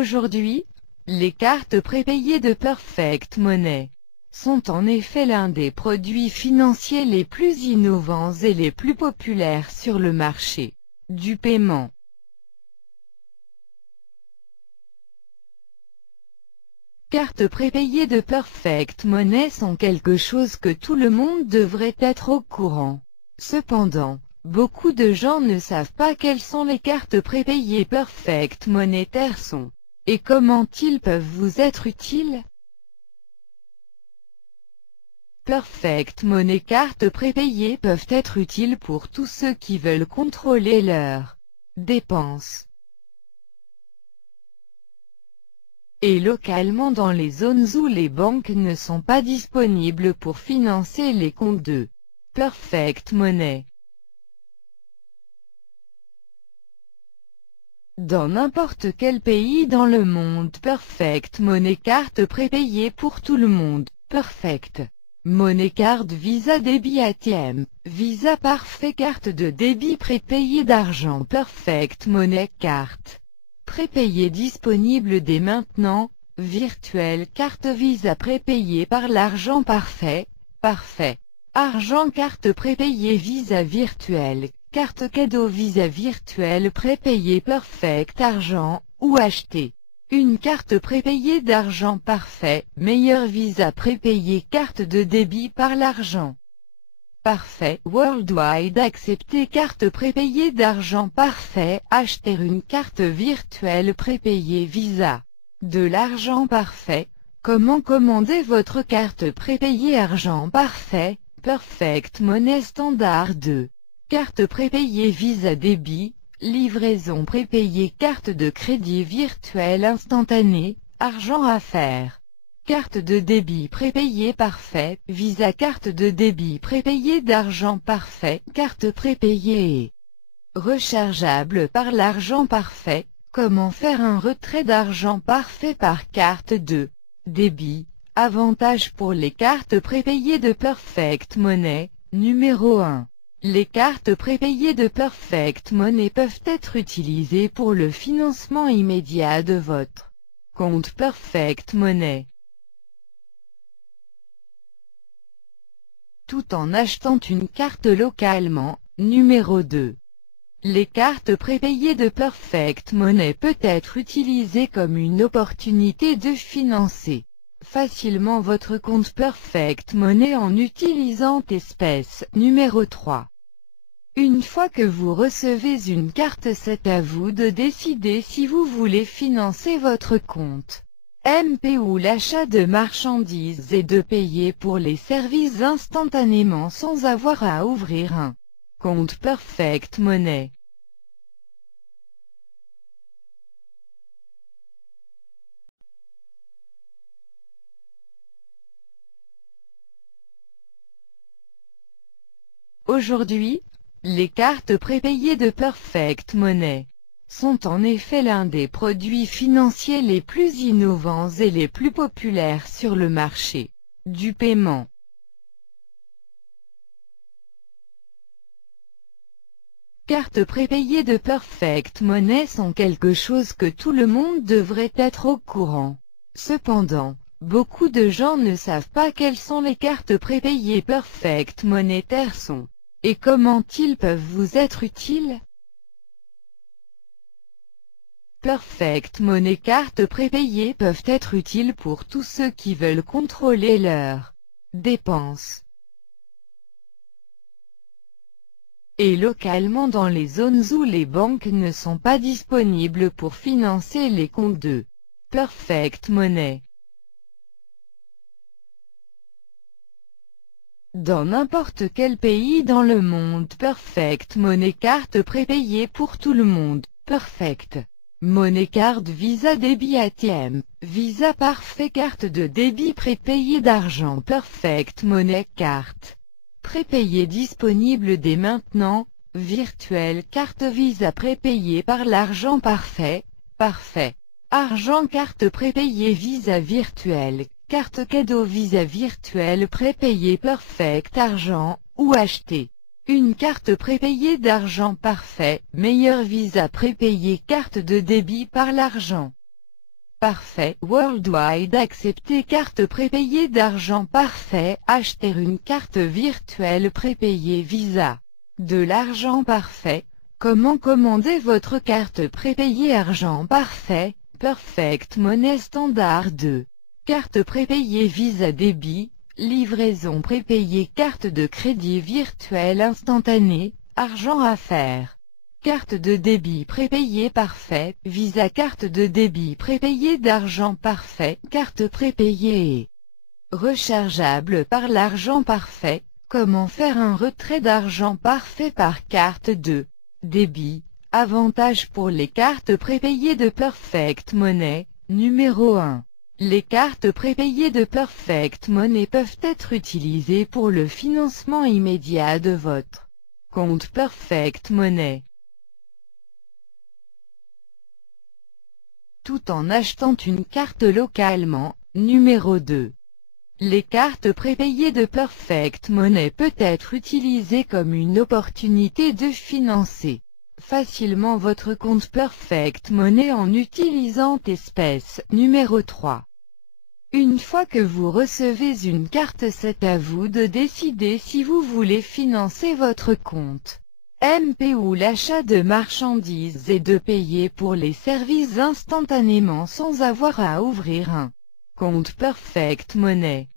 Aujourd'hui, les cartes prépayées de Perfect Money sont en effet l'un des produits financiers les plus innovants et les plus populaires sur le marché du paiement. Cartes prépayées de Perfect Money sont quelque chose que tout le monde devrait être au courant. Cependant, beaucoup de gens ne savent pas quelles sont les cartes prépayées Perfect Money sont, et comment ils peuvent vous être utiles. Perfect Money cartes prépayées peuvent être utiles pour tous ceux qui veulent contrôler leurs dépenses. Et localement dans les zones où les banques ne sont pas disponibles pour financer les comptes de Perfect Money. Dans n'importe quel pays dans le monde, Perfect Money carte prépayée pour tout le monde, Perfect Money Card Visa Débit ATM, Visa Parfait carte de débit prépayée d'argent Perfect Money carte prépayée disponible dès maintenant, virtuelle carte Visa prépayée par l'argent Parfait, Parfait. Argent carte prépayée Visa virtuelle, carte cadeau Visa virtuelle prépayée Perfect Argent, ou acheter une carte prépayée d'argent Parfait, meilleur Visa prépayée carte de débit par l'argent Parfait, Worldwide accepter carte prépayée d'argent Parfait, acheter une carte virtuelle prépayée Visa. De l'argent Parfait, comment commander votre carte prépayée argent Parfait, Perfect Money Standard 2. Carte prépayée Visa Débit, livraison prépayée carte de crédit virtuelle instantanée, argent affaires. Carte de débit prépayée Parfait, Visa carte de débit prépayée d'argent Parfait, carte prépayée et rechargeable par l'argent Parfait. Comment faire un retrait d'argent Parfait par carte de débit? Avantages pour les cartes prépayées de Perfect Money. Numéro 1. Les cartes prépayées de Perfect Money peuvent être utilisées pour le financement immédiat de votre compte Perfect Money, tout en achetant une carte localement. Numéro 2. Les cartes prépayées de Perfect Money peuvent être utilisées comme une opportunité de financer facilement votre compte Perfect Money en utilisant espèces. Numéro 3. Une fois que vous recevez une carte, c'est à vous de décider si vous voulez financer votre compte MP ou l'achat de marchandises et de payer pour les services instantanément sans avoir à ouvrir un compte Perfect Money. Aujourd'hui, les cartes prépayées de Perfect Money sont en effet l'un des produits financiers les plus innovants et les plus populaires sur le marché du paiement. Cartes prépayées de Perfect Money sont quelque chose que tout le monde devrait être au courant. Cependant, beaucoup de gens ne savent pas quelles sont les cartes prépayées Perfect Money sont, et comment ils peuvent vous être utiles. Perfect Money cartes prépayées peuvent être utiles pour tous ceux qui veulent contrôler leurs dépenses. Et localement dans les zones où les banques ne sont pas disponibles pour financer les comptes de Perfect Money. Dans n'importe quel pays dans le monde, Perfect Money carte prépayée pour tout le monde, Perfect Money Card Visa Débit ATM, Visa Parfait carte de débit prépayée d'argent Perfect Money carte prépayée disponible dès maintenant, virtuelle carte Visa prépayée par l'argent Parfait, Parfait. Argent carte prépayée Visa virtuelle, carte cadeau Visa virtuelle prépayée Perfect Argent, ou acheter une carte prépayée d'argent Parfait, meilleur Visa prépayée carte de débit par l'argent Parfait Worldwide. Accepter carte prépayée d'argent. Parfait. Acheter une carte virtuelle prépayée Visa. De l'argent. Parfait. Comment commander votre carte prépayée argent. Parfait. Perfect Money Standard 2. Carte prépayée Visa débit. Livraison prépayée. Carte de crédit virtuelle instantanée. Argent à faire. Carte de débit prépayée. Parfait. Visa. Carte de débit prépayée d'argent. Parfait. Carte prépayée rechargeable par l'argent. Parfait. Comment faire un retrait d'argent. Parfait par carte de débit. Avantages pour les cartes prépayées de Perfect Money. Numéro 1. Les cartes prépayées de Perfect Money peuvent être utilisées pour le financement immédiat de votre compte Perfect Money, tout en achetant une carte localement. Numéro 2. Les cartes prépayées de Perfect Money peuvent être utilisées comme une opportunité de financer facilement votre compte Perfect Money en utilisant espèces. Numéro 3. Une fois que vous recevez une carte, c'est à vous de décider si vous voulez financer votre compte MP ou l'achat de marchandises et de payer pour les services instantanément sans avoir à ouvrir un compte Perfect Money.